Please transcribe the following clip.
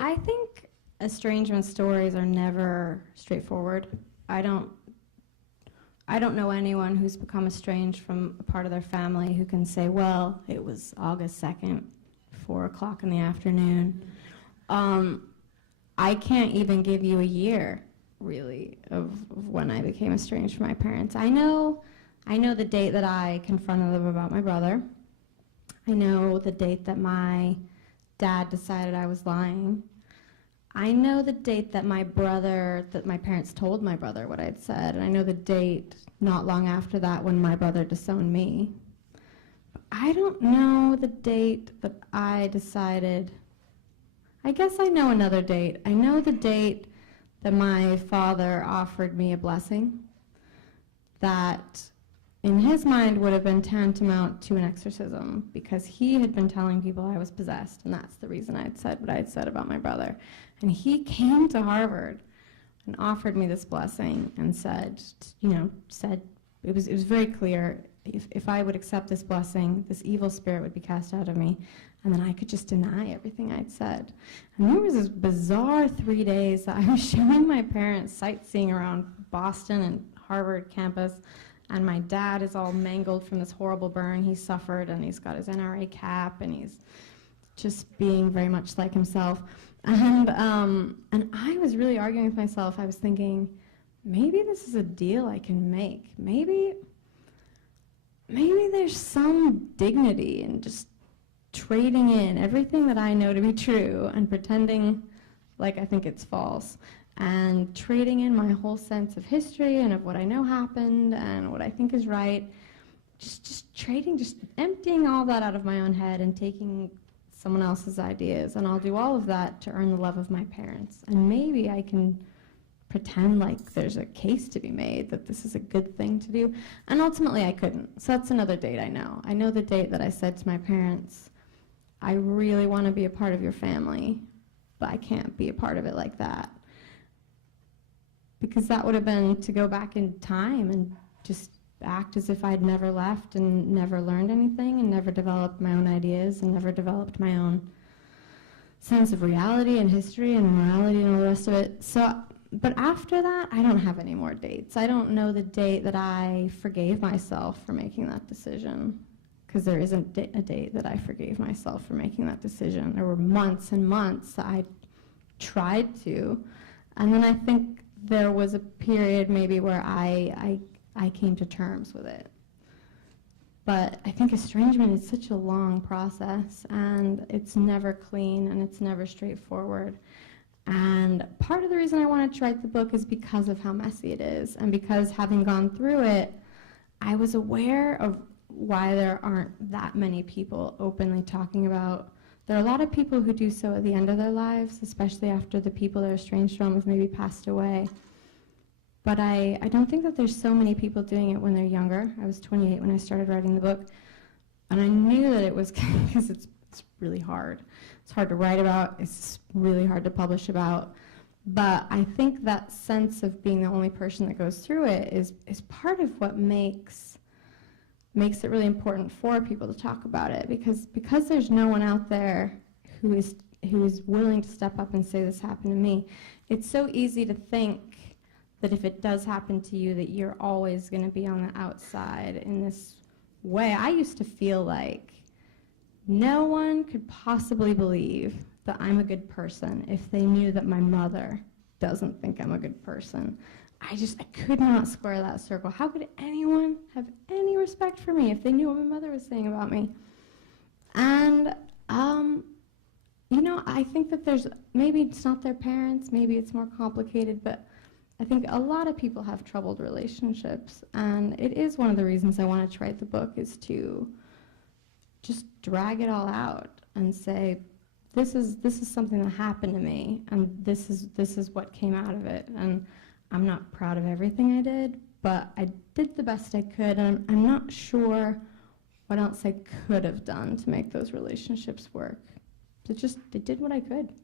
I think estrangement stories are never straightforward. I don't know anyone who's become estranged from a part of their family who can say, well, it was August 2nd, 4 o'clock in the afternoon. I can't even give you a year, really, of when I became estranged from my parents. I know the date that I confronted them about my brother. I know the date that my dad decided I was lying. I know the date that my parents told my brother what I'd said, and I know the date not long after that when my brother disowned me. But I don't know the date that I decided. I guess I know another date. I know the date that my father offered me a blessing that in his mind would have been tantamount to an exorcism, because he had been telling people I was possessed, and that's the reason I'd said what I'd said about my brother. And he came to Harvard and offered me this blessing and said it was very clear, if I would accept this blessing, this evil spirit would be cast out of me, and then I could just deny everything I'd said. And there was this bizarre 3 days that I was showing my parents sightseeing around Boston and Harvard campus, and my dad is all mangled from this horrible burn he suffered, and he's got his NRA cap, and he's just being very much like himself. And I was really arguing with myself. I was thinking, maybe this is a deal I can make. Maybe there's some dignity in just trading in everything that I know to be true and pretending like I think it's false, and trading in my whole sense of history and of what I know happened and what I think is right, just emptying all that out of my own head and taking someone else's ideas, and I'll do all of that to earn the love of my parents. And maybe I can pretend like there's a case to be made that this is a good thing to do. And ultimately I couldn't. So that's another date I know. I know the date that I said to my parents, I really want to be a part of your family, but I can't be a part of it like that. Because that would have been to go back in time and just act as if I'd never left and never learned anything and never developed my own ideas and never developed my own sense of reality and history and morality and all the rest of it. So, but after that, I don't have any more dates. I don't know the date that I forgave myself for making that decision, because there isn't a date that I forgave myself for making that decision. There were months and months that I tried to, and then I think there was a period maybe where I came to terms with it. But I think estrangement is such a long process, and it's never clean, and it's never straightforward. And part of the reason I wanted to write the book is because of how messy it is, and because having gone through it, I was aware of why there aren't that many people openly talking about. There are a lot of people who do so at the end of their lives, especially after the people they're estranged from have maybe passed away. But I don't think that there's so many people doing it when they're younger. I was 28 when I started writing the book, and I knew that it was because it's really hard. It's hard to write about, it's really hard to publish about, but I think that sense of being the only person that goes through it is part of what makes it really important for people to talk about it, because there's no one out there who is willing to step up and say, this happened to me. It's so easy to think that if it does happen to you, that you're always going to be on the outside in this way. I used to feel like no one could possibly believe that I'm a good person if they knew that my mother doesn't think I'm a good person. I could not square that circle. How could anyone have any respect for me if they knew what my mother was saying about me? And, I think that maybe it's not their parents, maybe it's more complicated, but I think a lot of people have troubled relationships, and it is one of the reasons I wanted to write the book, is to just drag it all out and say, this is something that happened to me, and this is what came out of it. And I'm not proud of everything I did, but I did the best I could, and I'm not sure what else I could have done to make those relationships work. I did what I could.